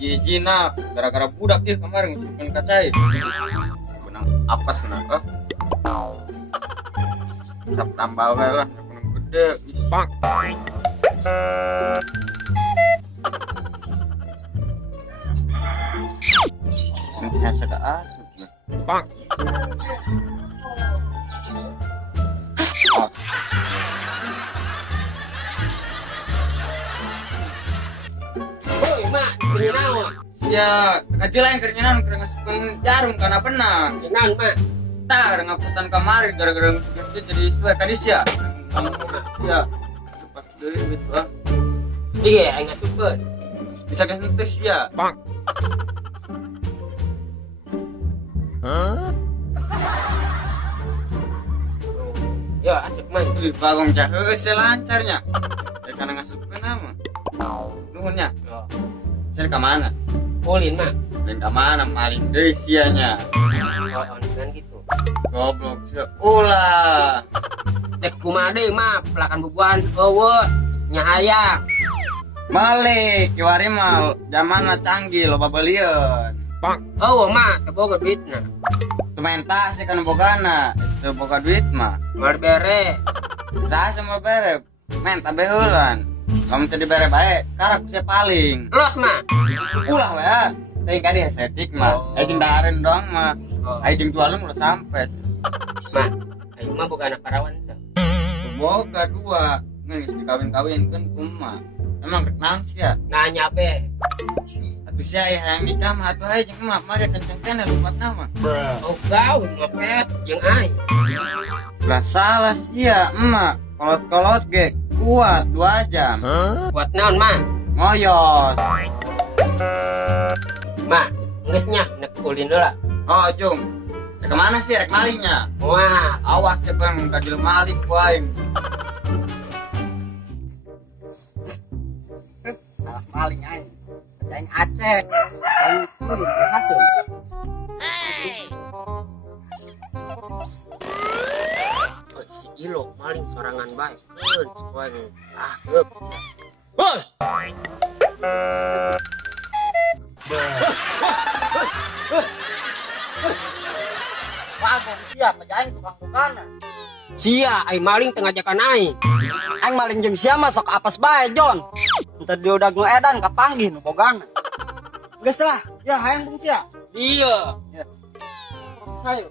hiji nak gara-gara budak dia kemarin ngusupin kacai. Benang apes nak tambah lah benang gede ispak. Ini sudah asup pak. Woi, mak, kenapa? Ya, kecil yang keringinan kering ngasupin jarum karena benang. Kenapa, mak? Tak, ngaputan kemarin gara-gara ngusupin jadi sesuai kadis ya. Kamu ya, pas dulu gitu ah. Iya, enggak super. Bisa gantus ya. Pak. Ya, asik man. Wih, bagong jahe selancarnya. Ya karena ngasupin nama. Nuhunnya. Saya ke mana? Ulin, mak. Dan ke mana maling deh sianya. Oh, dengan gitu. Goblok sih. Ulah. Dek kumade, mak. Pelakan bubuhan eueuh. Nyahaya. Malik, kiwari mal zamanna canggih loba belian. Pak. Eueuh, mak. Teu boga duitna. Tu main tas kan bogana. Teu boga duit mah. Barbere. Saya semua bere. Men tak behulan. Kamu tadi bere baik. Karak saya paling. Los, mak. Ulah lah ya. Tapi kan dia setik mah. Ayo darin dong mah. Ayo jeng jualan udah sampai. Mak, ayo mah boga anak parawan tuh. Boga dua. Nggak dikawin-kawin kan kumah. Emang kenang sih ya. Nanya be. Atuh sia yang nikah mah atuh aja jeung mah mage kenceng-kenceng lupat nama. Oh, gaun ngepet jeung ai. Lah salah sih ya emak. Kolot-kolot ge kuat 2 jam. Buat naon, mak? Ngoyos. Mak, geus nya nek ulin heula. Oh, Jung. Kemana sih rek malingnya? Wah, Awas ya bang, kajil malik wae. Salah maling aing. Aing Aceh. Aing kulit berhasil. oh, si Ilo maling sorangan bae. Sepoe aheup. Hoi. Bagong siap, aing tukang bukana. Sia, ai maling tengah jakan ai. Aing maling jeung sia mah sok apes bae, Jon. Entar diodag nu edan kapanggih nu bogana. Geus lah, ya hayang bung sia. Iya. Sayo.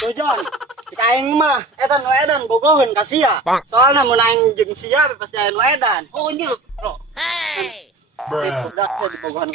Tuh Jon, cik aing mah eta nu edan bogoheun ka sia. Soalna mun aing jeung sia pasti aya nu edan. Oh nya. Budak teh dibogohan.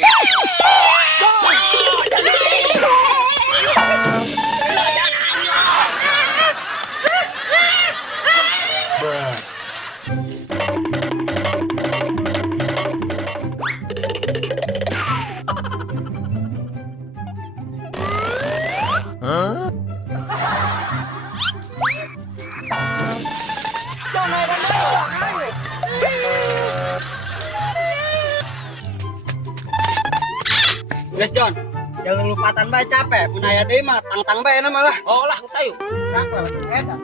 Guys Jon, jangan lupatan bae capek. Mun aya deui mah tang-tang bae na malah. Oh lah, sayu. Capek edan.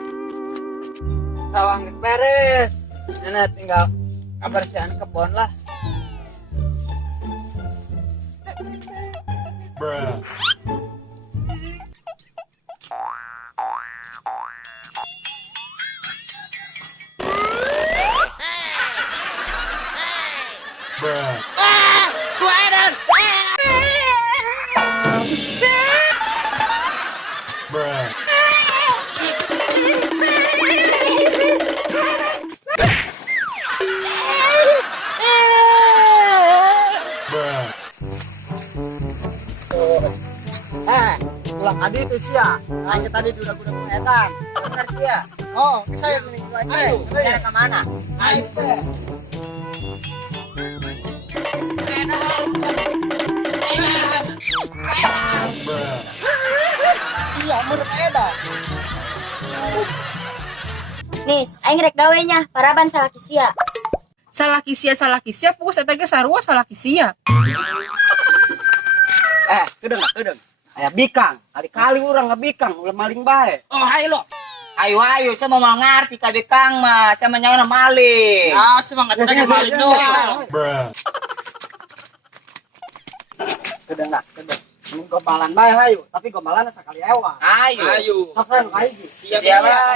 Sawah geus beres. Nenek tinggal kabersihan kebon lah. Ulah tadi itu sia. Aing tadi di udah edan. Bener sia. Oh, saya mending aing teh. Saya ke mana? Ayo teh. Sia menurut edan. Nis, aing rek gawenya, paraban salah kisia. Salah kisia pukul saya tega sarua salah kisia. Kedeng. Aya bikang, kali-kali orang ngabikang, ulah maling bae. Oh, hai lo. Ayo, saya mau ngerti kabe kang mah, saya menyangka maling. Ah, semangat lagi maling doang. Kedeng. Mun gombalan bae hayu, tapi gombalan sakali ewa. Ayo. Sakan kayu. Siapa?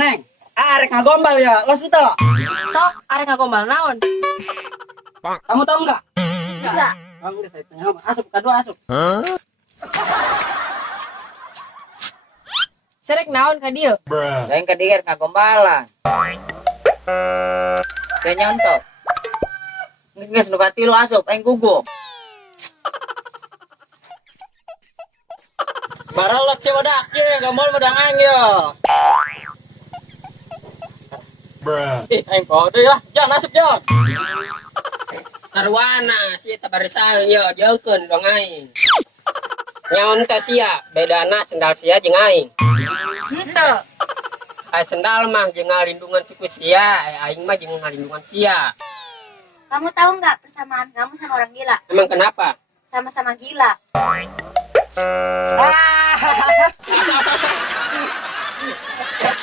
Neng, arek ngagombal ya, los itu. Sok, arek ngagombal naon? Kamu tahu enggak? Enggak. Kamu udah saya tanya, asup kedua asup. Serek naon ka dieu? Lain kedir kagombalan. Saya nyontok. Nges nu katilu asup, aing gugup. Baralok cewa dak ye, gamal medang aing yo. Aing kode lah, jangan asup jangan. Sarwana si eta barisan ye jauhkeun dong aing. Nyaon teh sia, bedana sendal sia jeung aing. Henteu. Ai sendal mah jeung ngalindungan suku sia, aing mah jeung ngalindungan sia. Kamu tahu nggak persamaan kamu sama orang gila? Emang kenapa? Sama-sama gila.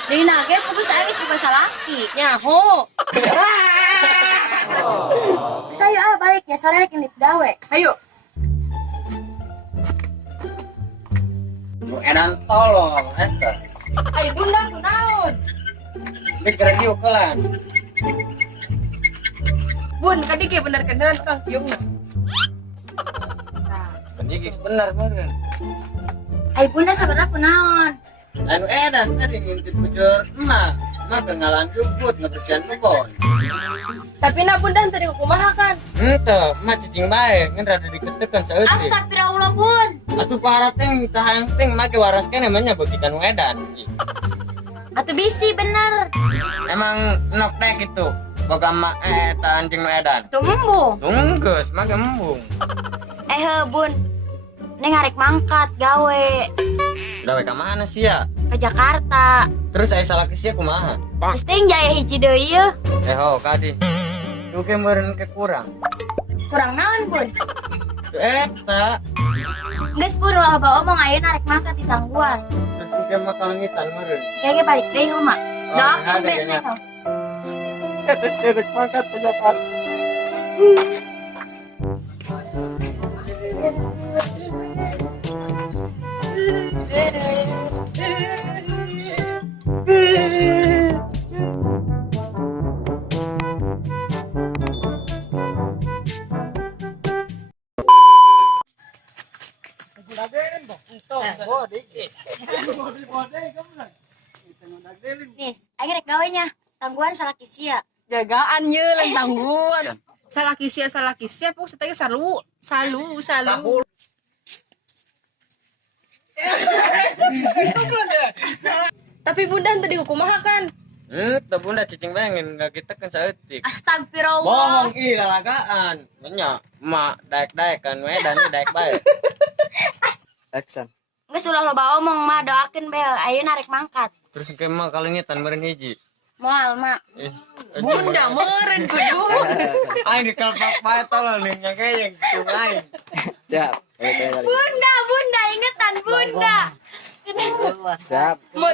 Jadi nage fokus aing bukan salaki. Nyaho. Saya baliknya sore rek indit gawe. Ayo. Nu edan tolong eta. Ayo bunda naon? Geus gara dieu kelan. Bun, kadi ge bener kenderan Kang Tiungna. Kan geus bener meureun. Ai bunda sabar aku naon. Anu edan tadi ngintip bujur emak. Emak kenalan juput ngebersihan kebon. Tapi na bunda tadi kumaha kan? Henteu, emak cicing bae, ngan rada diketekan saeutik. Astagfirullah bun. Atuh para teng tahang teng make waras kene manya beuki kanu edan. Atuh bisi bener. Emang nok dek itu. Boga emak eta anjing nu edan. Tuh mumbung. Tunggeus, make embung. Bun. Neng arek mangkat gawe Gawe ka mana sia? ke Jakarta. Terus aya salah ke sia kumaha? Terus teh jaya hiji deui yeuh. Ho kadi. Tuh ge meureun ke kurang. Kurang naon bun? Tuh eta. Geus bun loba omong ayeuna arek mangkat di tangguan. Terus ge mah kalengitan meureun. Kayaknya balik deui rumah. Oh, Dah, ada ben kayaknya. neng. Terus arek mangkat ke Jakarta. Nis, aing rek gawenya. Tangguan salah kisia. Gagaan ye lain tangguan. Salah kisia pukul saya tega salu. Tapi bunda tadi kumaha kan? Teu bunda cicing bae ngan ngagitekeun saeutik. Astagfirullah. Bohong ih lalagaan. Nya emak daek-daek kan we dan daek bae. Action. Geus ulah loba omong mah doakeun bel ayeuna arek mangkat. Terus ke emak kalengitan meureun hiji. Moal mak. Bunda meureun kudu. Aing dikalpak bae tolong nih nya yang kitu aing. Bunda, ingetan bunda. Siap. Mau